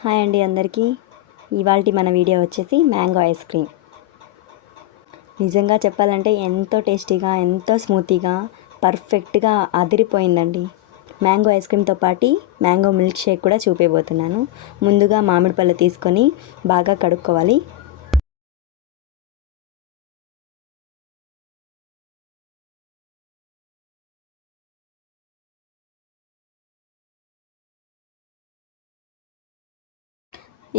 Hi అండి అందరికీ. ఇవాళ మన వీడియో వచ్చేసి మ్యాంగో ఐస్ క్రీమ్. నిజంగా చెప్పాలంటే ఎంతో టేస్టీగా ఎంతో స్మూతీగా పర్ఫెక్ట్గా అదిరిపోయిందండి. మ్యాంగో ఐస్ క్రీమ్తో పాటు మ్యాంగో మిల్క్ షేక్ కూడా చూపేయబోతున్నాను. ముందుగా మామిడి పళ్ళు తీసుకొని బాగా కడుక్కోవాలి.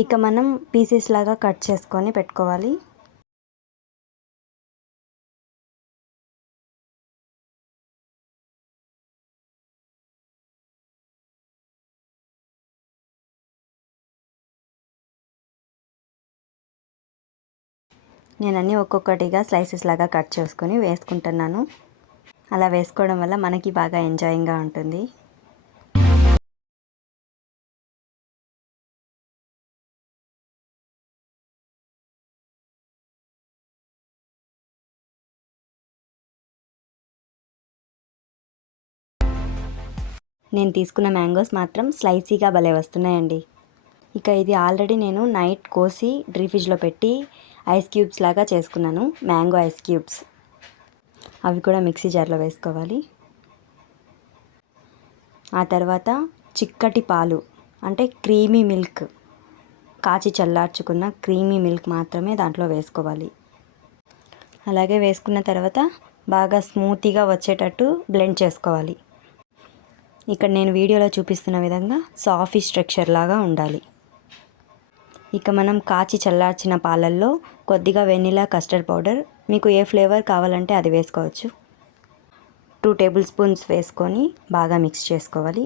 ఇక మనం పీసెస్ లాగా కట్ చేసుకొని పెట్టుకోవాలి. నేనన్నీ ఒక్కొక్కటిగా స్లైసెస్ లాగా కట్ చేసుకొని వేసుకుంటున్నాను. అలా వేసుకోవడం వల్ల మనకి బాగా ఎంజాయింగ్గా ఉంటుంది. నేను తీసుకున్న మ్యాంగోస్ మాత్రం స్లైసీగా భలే వస్తున్నాయండి. ఇక ఇది ఆల్రెడీ నేను నైట్ కోసి డ్రీ ఫ్రిడ్జ్లో పెట్టి ఐస్ క్యూబ్స్ లాగా చేసుకున్నాను మ్యాంగో ఐస్ క్యూబ్స్. అవి కూడా మిక్సీ జార్లో వేసుకోవాలి. ఆ తర్వాత చిక్కటి పాలు అంటే క్రీమీ మిల్క్ కాచి చల్లార్చుకున్న క్రీమీ మిల్క్ మాత్రమే దాంట్లో వేసుకోవాలి. అలాగే వేసుకున్న తర్వాత బాగా స్మూతీగా వచ్చేటట్టు బ్లెండ్ చేసుకోవాలి. ఇక్కడ నేను వీడియోలో చూపిస్తున్న విధంగా సాఫీ స్ట్రక్చర్ లాగా ఉండాలి. ఇక మనం కాచి చల్లార్చిన పాలల్లో కొద్దిగా వెనిలా కస్టర్డ్ పౌడర్ మీకు ఏ ఫ్లేవర్ కావాలంటే అది వేసుకోవచ్చు. టూ టేబుల్ స్పూన్స్ వేసుకొని బాగా మిక్స్ చేసుకోవాలి.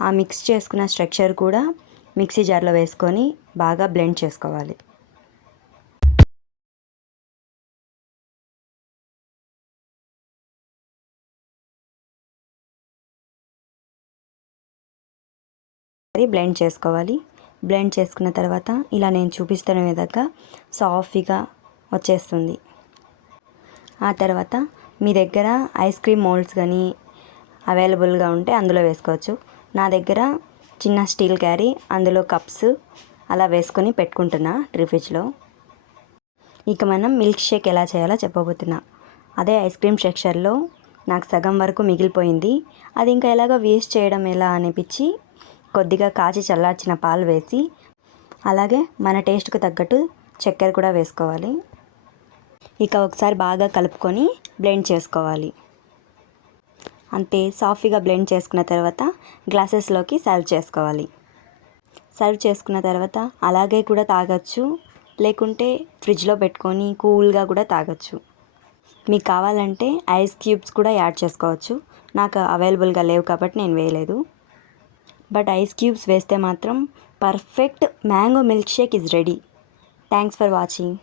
ఆ మిక్స్ చేసుకున్న స్ట్రక్చర్ కూడా మిక్సీ జార్లో వేసుకొని బాగా బ్లెండ్ చేసుకోవాలి. బ్లెండ్ చేసుకోవాలి. బ్లెండ్ చేసుకున్న తర్వాత ఇలా నేను చూపిస్తున్న విధంగా సాఫీగా వచ్చేస్తుంది. ఆ తర్వాత మీ దగ్గర ఐస్ క్రీమ్ మోల్డ్స్ కానీ అవైలబుల్గా ఉంటే అందులో వేసుకోవచ్చు. నా దగ్గర చిన్న స్టీల్ క్యారీ అందులో కప్స్ అలా వేసుకొని పెట్టుకుంటున్నా డ్రీ ఇక మనం మిల్క్ షేక్ ఎలా చేయాలో చెప్పబోతున్నా. అదే ఐస్ క్రీమ్ సెక్షన్లో నాకు సగం వరకు మిగిలిపోయింది. అది ఇంకా ఎలాగో వేస్ట్ చేయడం ఎలా అనిపించి కొద్దిగా కాచి చల్లార్చిన పాలు వేసి అలాగే మన టేస్ట్కు తగ్గట్టు చక్కెర కూడా వేసుకోవాలి. ఇక ఒకసారి బాగా కలుపుకొని బ్లెండ్ చేసుకోవాలి. అంతే సాఫీగా బ్లెండ్ చేసుకున్న తర్వాత గ్లాసెస్లోకి సర్వ్ చేసుకోవాలి. సర్వ్ చేసుకున్న తర్వాత అలాగే కూడా తాగొచ్చు లేకుంటే ఫ్రిడ్జ్లో పెట్టుకొని కూల్గా కూడా తాగొచ్చు. మీకు కావాలంటే ఐస్ క్యూబ్స్ కూడా యాడ్ చేసుకోవచ్చు. నాకు అవైలబుల్గా లేవు కాబట్టి నేను వేయలేదు. బట్ ఐస్ క్యూబ్స్ వేస్తే మాత్రం perfect mango milkshake is ready. Thanks for watching.